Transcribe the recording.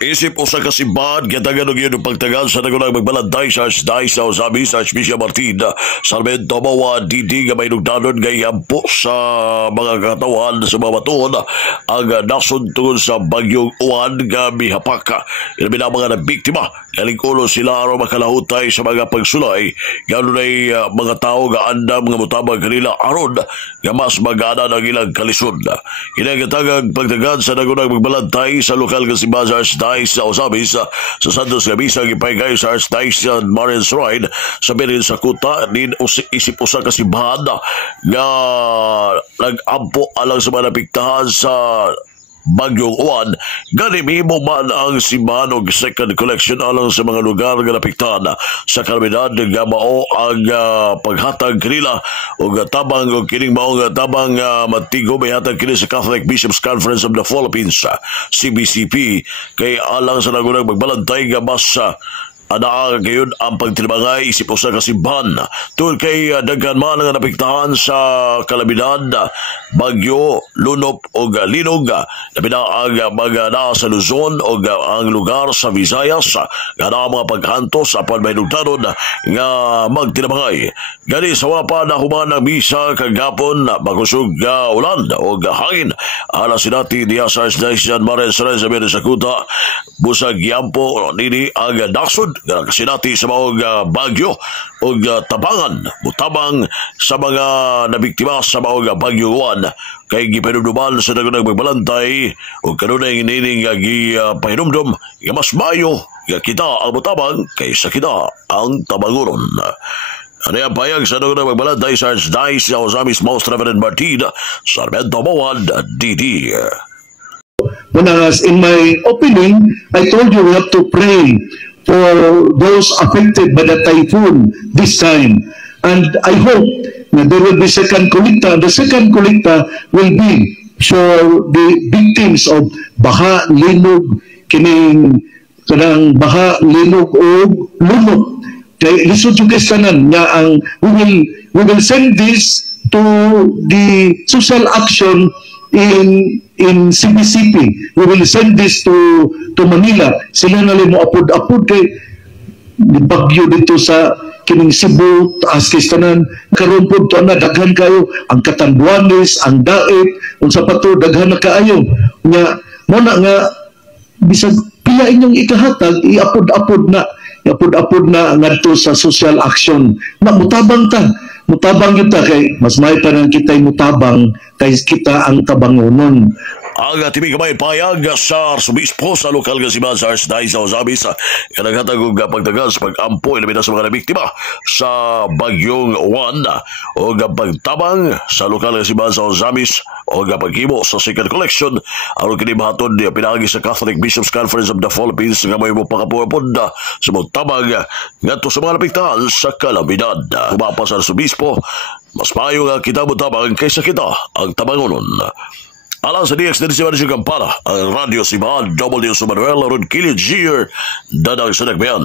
Isip usa ka simbahan kitagan og yun pagtagal sa nagunang magbalantay sa Archdiocese sa Usabi sa Archbishop Martin Sarmiento Mawa Didi nga may nugdanon gayampo sa mga katawan sa mga batuon ang nasod tungod sa bagyong Uwan nga mihapaka. Ilabi na mga nabiktima galing ulo sila aron makalahutay sa mga pagsulay gano'n ay mga tao nga andam nga mutabang kanila aron nga mas magana ng ilang kalisod. Kinagatagang pagtagal sa nagunang magbalantay sa lokal nga simbahan sa Archdiocese sa Usabi sa Santos Gamisa gipaygay sa Archdiocese Marian Shrine sa Birin sa Kuta din isip usa ka simbahan nga nag-ampo alang sa mga napiktahan sa bagyong Uwan. Gani mimo man ang simbahan og second collection alang sa mga lugar nga napiktahan sa kalamidad nga mao ang paghatag kanila og tabang og kining mao nga tabang matigo may hatag kini sa Catholic Bishops Conference of the Philippines CBCP kay alang sa nagunang magbalantay nga mas ana gayon ang pagtilibangay isip usa ka simbahan tungod kay daghan man nga napiktahan sa kalamidad bagyo lunop og linog labi na ang mga naa sa Luzon og ang lugar sa Visayas nga naa mga paghantos apan may nugtanon nga magtilibangay. Gani sa wapa na human ng misa kagapon magusog ulan og hangin ala sinati diya sa Archdiocese Marian Shrine sa Birin sa Kuta busag yampo nini ang nasod kasinati sa mga bagyo o tabangan mutabang sa mga nabiktima sa mga bagyo Uwan kay gipahinumduman sa nagunang magbalantay o kanunay nining gipahinumdum nga mas mayo nga kita ang mutabang kaysa kita ang tabanguron. Ano ang payag sa nagunang magbalantay sa Archdiocese sa Usamis Most Reverend Martin Sarmiento Mawad Didi. Whereas in my opinion, I told you we have to pray for those affected by the typhoon this time. And I hope that there will be second kolekta. The second kolekta will be for the victims of baha, linog, kining kanang baha, linog o lumot. Kaya lisod yung kasanan nga ang we will send this to the social action in CBCP. We will send this to Manila. Sila na mo apod-apod kay bagyo dito sa kining Cebu, taas kistanan, karon po to na daghan kayo ang Katanduanes, ang Daet, unsa pa to daghan na kaayo. Nga mo na nga bisag pila inyong ikahatag iapod-apod na ngadto sa social action. Na mutabang kita kay mas may pa nang kita'y mutabang kay kita ang tabangonon. Ang tibig kamay payag sa Arzobispo sa lokal nga simbahan sa Archdiocese sa Usabi sa kanaghatag og pagtagal sa pag-ampo ilabi na sa mga nabiktima sa bagyong Uwan o pagtabang sa lokal nga simbahan sa Usabi o paghimo sa second collection aron kini mahatod pinaagi sa Catholic Bishops Conference of the Philippines nga may mapakapuapod sa motabang ngadto sa mga nabiktahan sa kalamidad. Umapa sa Arzobispo, mas maayo nga kita motabang kaysa kita ang tabangonon. Alang sa DX na si Kampala, ang Radio Simbahan, W. Manuel Rodquillo Jr. Dadang sa Nagbayan.